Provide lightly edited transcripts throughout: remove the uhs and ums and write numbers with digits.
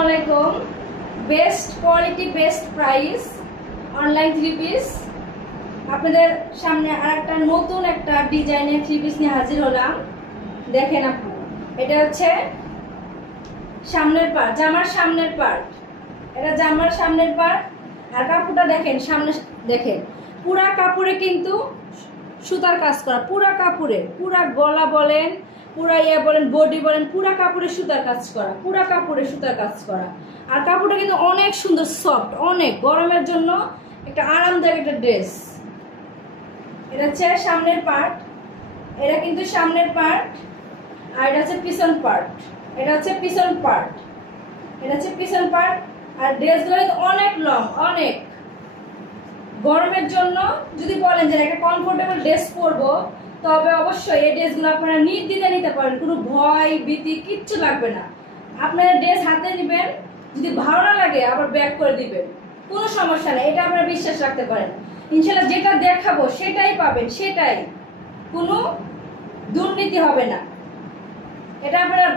আসসালামু আলাইকুম। Best quality best price online three piece আপনাদের সামনে আরেকটা নতুন একটা ডিজাইনের থ্রি পিস নিয়ে হাজির হলাম। দেখেন আপু, এটা হচ্ছে সামনের পার্ট, জামার সামনের পার্ট। এটা জামার সামনের পার্ট। আর কাপড়টা দেখেন, সামনে দেখেন পুরা কাপড়ে কিন্তু সুতার কাজ করা, পুরা কাপড়ে, পুরা গলা বলেন, পুরা বলেন, বডি বলেন, পুরা কাপড়ে সুতার কাজ করা, পুরা কাপড়ে সুতার কাজ করা। আর কাপড়টা কিন্তু অনেক সুন্দর, সফট, অনেক গরমের জন্য একটা আরামদায়ক একটা ড্রেস। এটা হচ্ছে সামনের পার্ট, এটা কিন্তু সামনের পার্ট। আর এটা হচ্ছে পিছন পার্ট, এটা হচ্ছে পিছন পার্ট, এটা হচ্ছে পিছন পার্ট। আর ড্রেসগুলো কিন্তু অনেক লং, অনেক গরমের জন্য যদি বলেন যে একটা কমফোর্টেবল ড্রেস পরবো, তবে অবশ্যই এই ড্রেসগুলো আপনারা নির্দ্বিধায় নিতে পারেন, কোনো ভয় ভীতি কিচ্ছু লাগবে না। আপনারা ড্রেস হাতে নেবেন, যদি ভালো না লাগে আবার ব্যাক করে দিবেন, কোনো সমস্যা নেই। এটা আপনারা বিশ্বাস রাখতে পারেন, ইনশাল্লাহ যেটা দেখাবো সেটাই পাবেন, সেটাই, কোনো দুর্নীতি হবে না। এটা আপনারা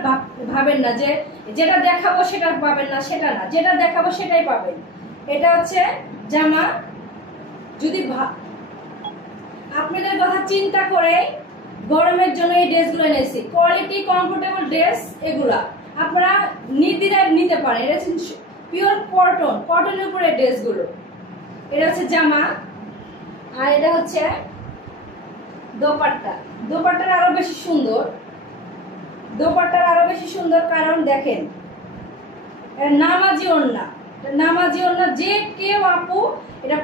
ভাবেন না যে যেটা দেখাবো সেটা পাবেন না, সেটা না, যেটা দেখাবো সেটাই পাবেন। এটা হচ্ছে জামা। যদি আপনাদের কথা চিন্তা করে গরমের জন্য এই ড্রেসগুলো এনেছি, কোয়ালিটি কমফোর্টেবল ড্রেস, এগুলা আপনারা নির্দ্বিধায় নিতে পারেন। এটা হচ্ছে পিওর কটন, কটনের উপরে ড্রেসগুলো। এটা হচ্ছে জামা। আর এটা হচ্ছে দোপাট্টা। দোপাট্টাটা আরো বেশি সুন্দর, দোপাট্টাটা আরো বেশি সুন্দর, কারণ দেখেন নামাজি ওড়না, নামাজি ওড়না, যে কেউ আপু এটা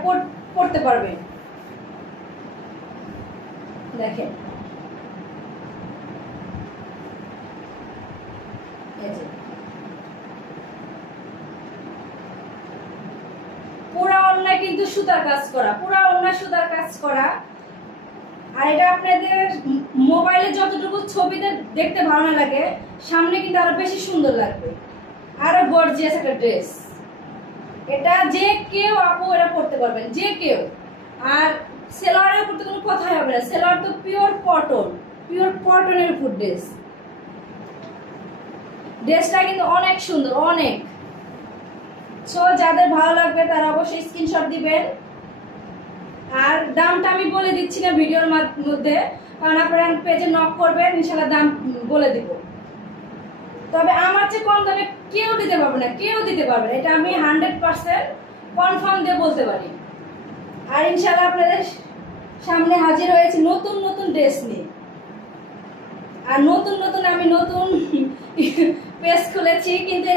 পড়তে পারবে। দেখেন পুরা ওড়নায় কিন্তু সুতার কাজ করা, পুরা ওড়নায় সুতার কাজ করা। আর এটা আপনাদের মোবাইলে যতটুকু ছবিতে দেখতে ভালো না লাগে, সামনে কিন্তু আরো বেশি সুন্দর লাগবে, আরো গর্জিয়াস একটা ড্রেস। এটা যে কেউ আপু এটা পড়তে পারবেন, যে কেউ। আর সেলোয়ারের উপর তো কোনো কথাই হবে না, সেলোয়ার তো পিওর কটন, পিওর কটনের উপর ড্রেস। ড্রেসটা কিন্তু অনেক সুন্দর, অনেক। সো যাদের ভালো লাগবে তারা অবশ্যই স্ক্রিনশট দিবেন। আর দামটা আমি বলে দিচ্ছি না ভিডিওর মধ্যে, কারণ আপনারা পেজে নক করবেন, ইনশাআল্লাহ দাম বলে দিব। তবে আমার চেয়ে কম দামে কেউ দিতে পারবে না, কেউ দিতে পারবে না, এটা আমি 100% কনফার্ম দিয়ে বলতে পারি। আর ইনশাআল্লাহ আপনাদের সামনে হাজির হয়েছে নতুন নতুন ড্রেস নিয়ে। আর নতুন নতুন আমি নতুন পেজ খুলেছি, কিন্তু